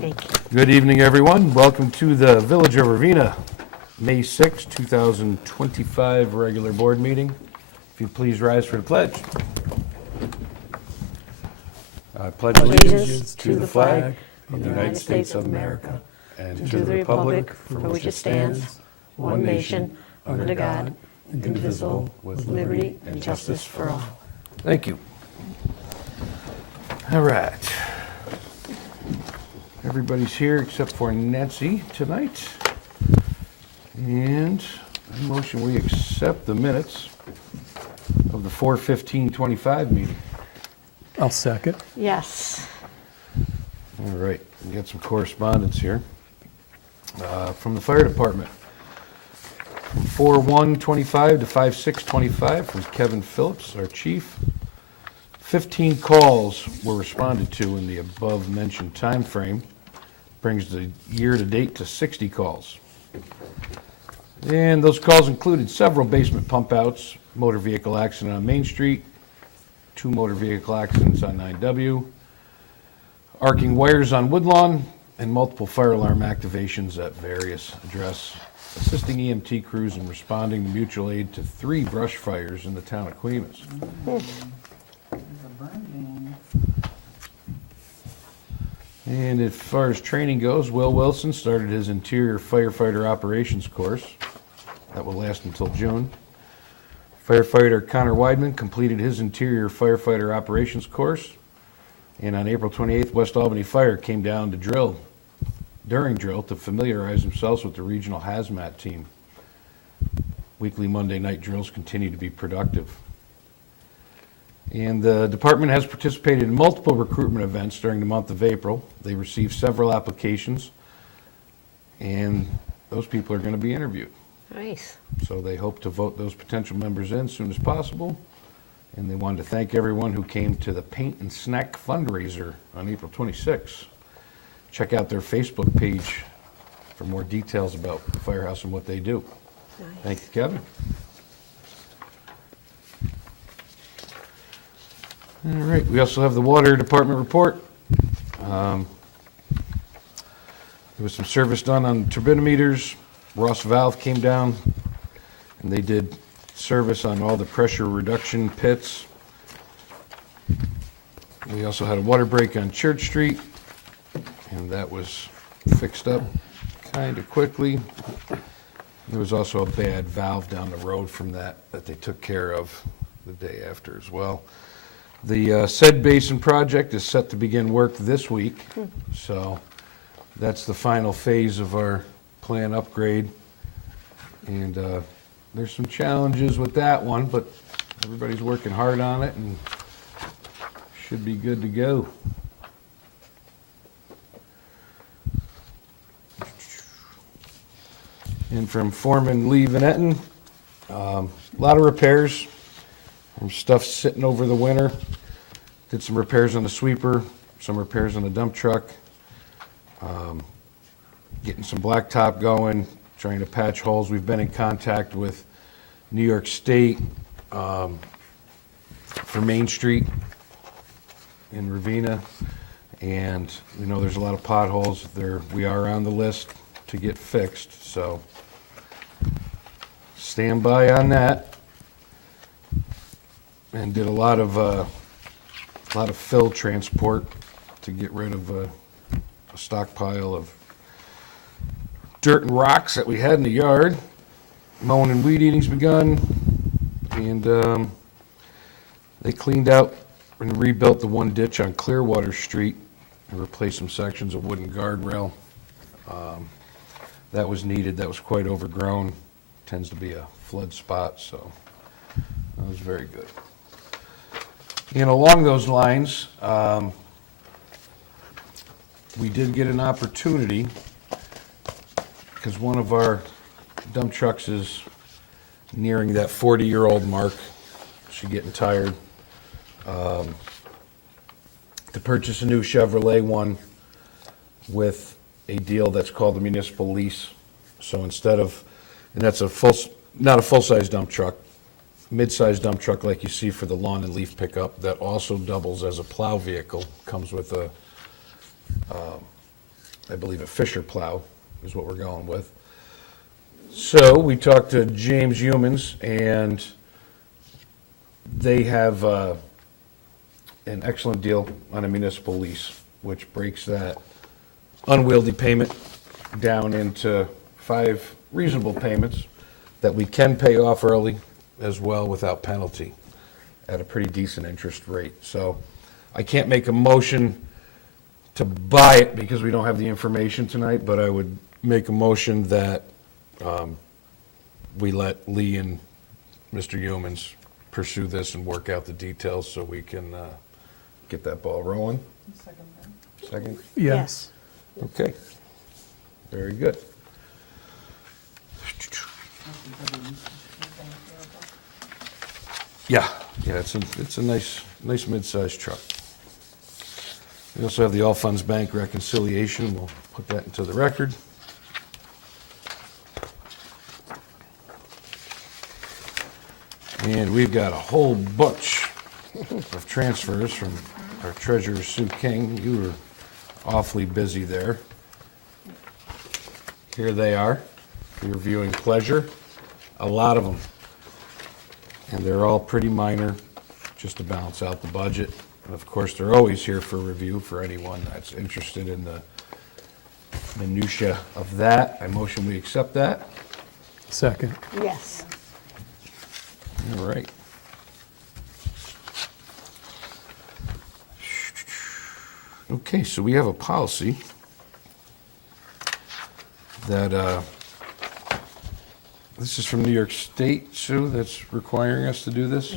Thank you. Good evening, everyone. Welcome to the Village of Ravena, May 6, 2025 regular board meeting. If you please rise for the pledge. I pledge allegiance to the flag of the United States of America and to the republic for which it stands, one nation, under God, indivisible, with liberty and justice for all. Thank you. All right. Everybody's here except for Nancy tonight. And I motion we accept the minutes of the 4/15/25 meeting. I'll second. Yes. All right, we got some correspondence here from the fire department. From 4/1/25 to 5/6/25 from Kevin Phillips, our chief. 15 calls were responded to in the above mentioned time frame. Brings the year to date to 60 calls. And those calls included several basement pump outs, motor vehicle accident on Main Street, 2 motor vehicle accidents on 9W, arcing wires on Woodlawn, and multiple fire alarm activations at various addresses, assisting EMT crews in responding to mutual aid to 3 brush fires in the town of Queens. And as far as training goes, Will Wilson started his interior firefighter operations course. That will last until June. Firefighter Connor Weidman completed his interior firefighter operations course. And on April 28th, West Albany Fire came down to drill, during drill, to familiarize themselves with the regional hazmat team. Weekly Monday night drills continue to be productive. And the department has participated in multiple recruitment events during the month of April. They received several applications, and those people are going to be interviewed. Nice. So they hope to vote those potential members in as soon as possible. And they wanted to thank everyone who came to the Paint and Snack fundraiser on April 26th. Check out their Facebook page for more details about the firehouse and what they do. Nice. Thank you, Kevin. All right, we also have the water department report. There was some service done on turbidimeters. Ross Valve came down and they did service on all the pressure reduction pits. We also had a water break on Church Street, and that was fixed up kind of quickly. There was also a bad valve down the road from that they took care of the day after as well. The said basin project is set to begin work this week, so that's the final phase of our plan upgrade. And there's some challenges with that one, but everybody's working hard on it and should be good to go. And from Foreman Lee Van Etten, a lot of repairs. Some stuff sitting over the winter. Did some repairs on the sweeper, some repairs on the dump truck. Getting some blacktop going, trying to patch holes. We've been in contact with New York State for Main Street in Ravena. And we know there's a lot of potholes there. We are on the list to get fixed, so stand by on that. And did a lot of fill transport to get rid of a stockpile of dirt and rocks that we had in the yard. Mowing and weed eating's begun, and they cleaned out and rebuilt the one ditch on Clearwater Street and replaced some sections of wooden guardrail. That was needed. That was quite overgrown. Tends to be a flood spot, so that was very good. And along those lines, we did get an opportunity because one of our dump trucks is nearing that 40-year-old mark. She's getting tired. To purchase a new Chevrolet one with a deal that's called the municipal lease. So instead of, and that's not a full-size dump truck, mid-size dump truck like you see for the lawn and leaf pickup that also doubles as a plow vehicle, comes with a I believe a Fisher plow is what we're going with. So we talked to James Humans, and they have an excellent deal on a municipal lease, which breaks that unwieldy payment down into 5 reasonable payments that we can pay off early as well without penalty at a pretty decent interest rate. So I can't make a motion to buy it because we don't have the information tonight, but I would make a motion that we let Lee and Mr. Yeomans pursue this and work out the details so we can get that ball rolling. Second? Yes. Okay. Very good. Yeah, it's a nice mid-sized truck. We also have the All Funds Bank reconciliation. We'll put that into the record. And we've got a whole bunch of transfers from our treasurer, Sue King. You were awfully busy there. Here they are for your viewing pleasure. A lot of them. And they're all pretty minor, just to balance out the budget. And of course, they're always here for review for anyone that's interested in the minutia of that. I motion we accept that. Second. Yes. All right. Okay, so we have a policy that, this is from New York State, Sue, that's requiring us to do this?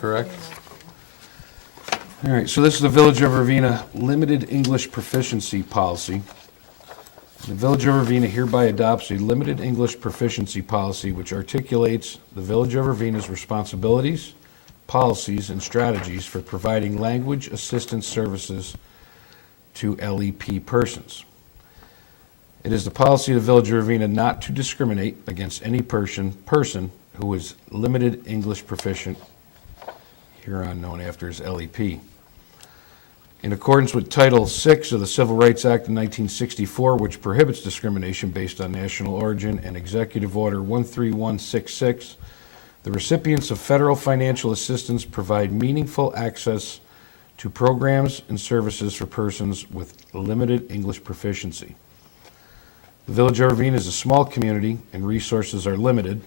Correct? All right, so this is the Village of Ravena Limited English Proficiency Policy. The Village of Ravena hereby adopts a limited English proficiency policy which articulates the Village of Ravena's responsibilities, policies, and strategies for providing language assistance services to LEP persons. It is the policy of the Village of Ravena not to discriminate against any person who is limited English proficient, hereon known after as LEP. In accordance with Title VI of the Civil Rights Act of 1964, which prohibits discrimination based on national origin, and Executive Order 13166, the recipients of federal financial assistance provide meaningful access to programs and services for persons with limited English proficiency. The Village of Ravena is a small community and resources are limited.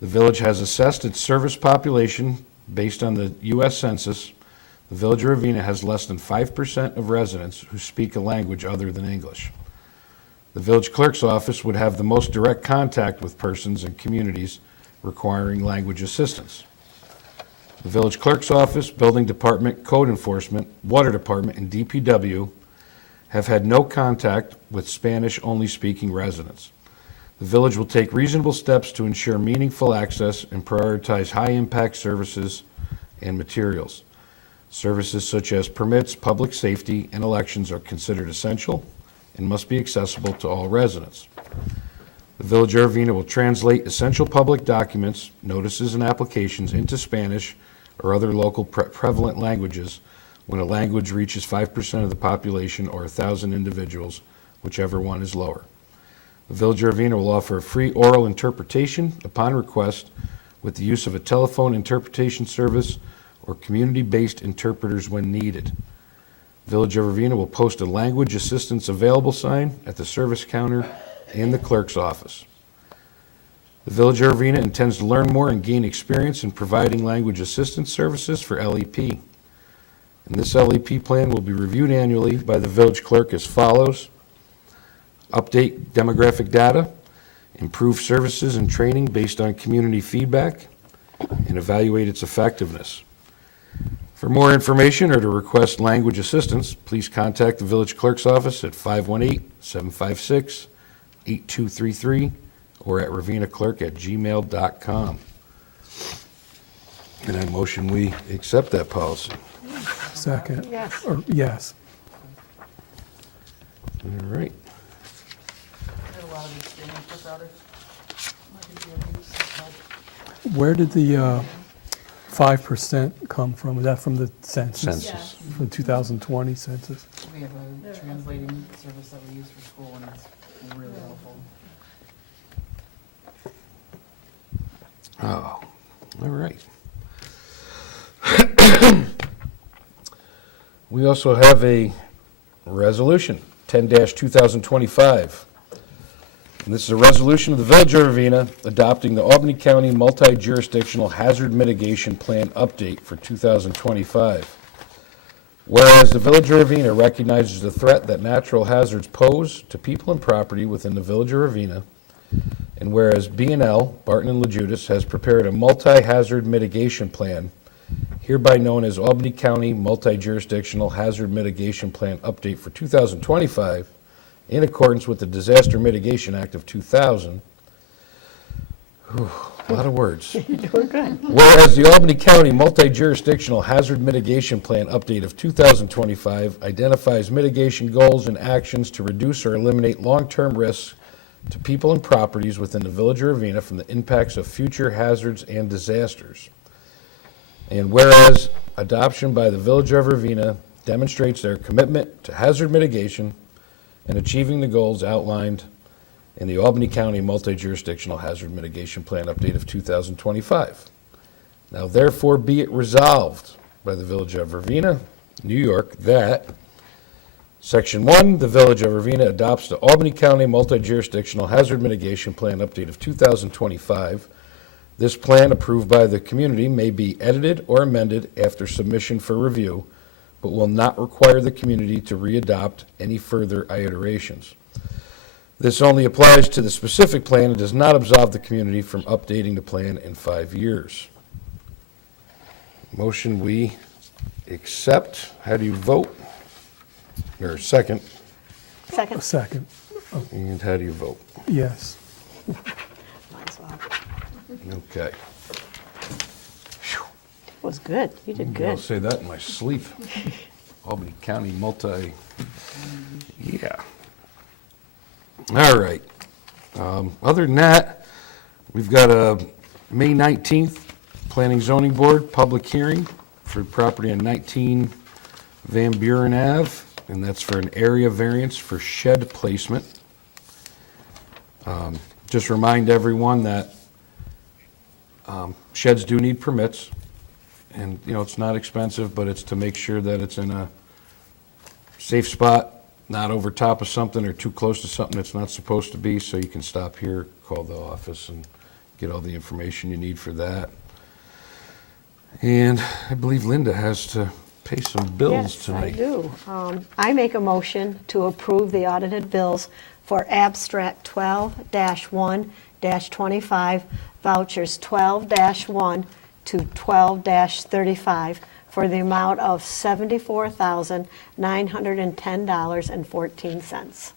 The village has assessed its service population based on the U.S. Census. The Village of Ravena has less than 5% of residents who speak a language other than English. The village clerk's office would have the most direct contact with persons and communities requiring language assistance. The village clerk's office, building department, code enforcement, water department, and DPW have had no contact with Spanish-only speaking residents. The village will take reasonable steps to ensure meaningful access and prioritize high-impact services and materials. Services such as permits, public safety, and elections are considered essential and must be accessible to all residents. The Village of Ravena will translate essential public documents, notices, and applications into Spanish or other local prevalent languages when a language reaches 5% of the population or 1,000 individuals, whichever one is lower. The Village of Ravena will offer a free oral interpretation upon request with the use of a telephone interpretation service or community-based interpreters when needed. Village of Ravena will post a language assistance available sign at the service counter and the clerk's office. The Village of Ravena intends to learn more and gain experience in providing language assistance services for LEP. And this LEP plan will be reviewed annually by the village clerk as follows: update demographic data, improve services and training based on community feedback, and evaluate its effectiveness. For more information or to request language assistance, please contact the village clerk's office at 518-756-8233 or at ravenaclerk@gmail.com. And I motion we accept that policy. Second. Yes. Or, yes. All right. Where did the 5% come from? Is that from the census? Census. From 2020 census? We have a translating service that we use for school, and it's really helpful. Oh, all right. We also have a resolution, 10-2025. And this is a resolution of the Village of Ravena adopting the Albany County Multi-Jurisdictional Hazard Mitigation Plan Update for 2025. Whereas the Village of Ravena recognizes the threat that natural hazards pose to people and property within the Village of Ravena, and whereas B&L, Barton and LaJudas, has prepared a multi-hazard mitigation plan, hereby known as Albany County Multi-Jurisdictional Hazard Mitigation Plan Update for 2025, in accordance with the Disaster Mitigation Act of 2000. Whew, a lot of words. Whereas the Albany County Multi-Jurisdictional Hazard Mitigation Plan Update of 2025 identifies mitigation goals and actions to reduce or eliminate long-term risks to people and properties within the Village of Ravena from the impacts of future hazards and disasters. And whereas adoption by the Village of Ravena demonstrates their commitment to hazard mitigation and achieving the goals outlined in the Albany County Multi-Jurisdictional Hazard Mitigation Plan Update of 2025. Now therefore be it resolved by the Village of Ravena, New York, that Section 1, the Village of Ravena adopts the Albany County Multi-Jurisdictional Hazard Mitigation Plan Update of 2025. This plan, approved by the community, may be edited or amended after submission for review, but will not require the community to readopt any further iterations. This only applies to the specific plan and does not absolve the community from updating the plan in 5 years. Motion we accept. How do you vote? Or second, A Second. second. and how do you vote? Yes. Might as well. Okay. Was good. You did I'll good. say that in my sleep. Albany County multi, yeah. All right. Other than that, we've got a May 19th Planning Zoning Board public hearing for property on 19 Van Buren Ave, and that's for an area variance for shed placement. Just remind everyone that sheds do need permits. And, you know, it's not expensive, but it's to make sure that it's in a safe spot, not over top of something or too close to something it's not supposed to be. So you can stop here, call the office, and get all the information you need for that. And I believe Linda has to pay some bills tonight. Yes, I do. I make a motion to approve the audited bills for abstract 12-1-25, vouchers 12-1 to 12-35 for the amount of $74,910.14.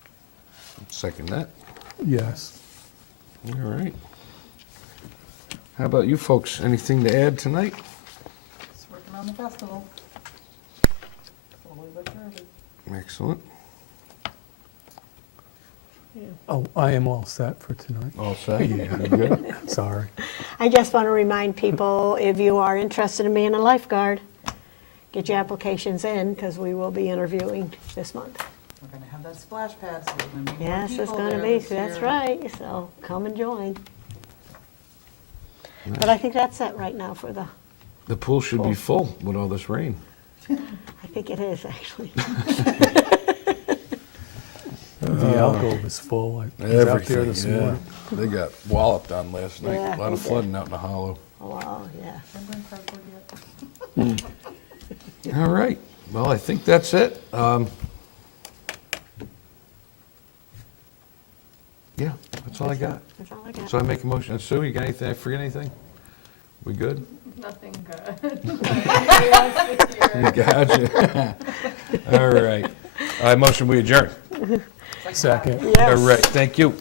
Second that. Yes. All right. How about you folks? Anything to add tonight? Just working on the festival. Slowly but surely. Excellent. Oh, I am all set for tonight. All set? Yeah. Good? Sorry. I just want to remind people, if you are interested in being a lifeguard, get your applications in, because we will be interviewing this month. We're gonna have that splash pad, so there's gonna be more Yes, it's people going to there be, this that's year. right, so come and join. But I think that's it right now for the, The pool should be full with all this rain. I think it is, actually. The alcove is full. I was out there this Everything, yeah. morning. They got walloped on last night. Yeah, A lot of they did. flooding out in the hollow. Oh, yeah. Can I bring cardboard yet? All right. Well, I think that's it. Yeah, that's all I got. That's all I got. So I make a motion. Sue, you got anything? I forget anything? We good? Nothing good. Gotcha. All right. I motion we adjourn. Second. Yes. All right. Thank you.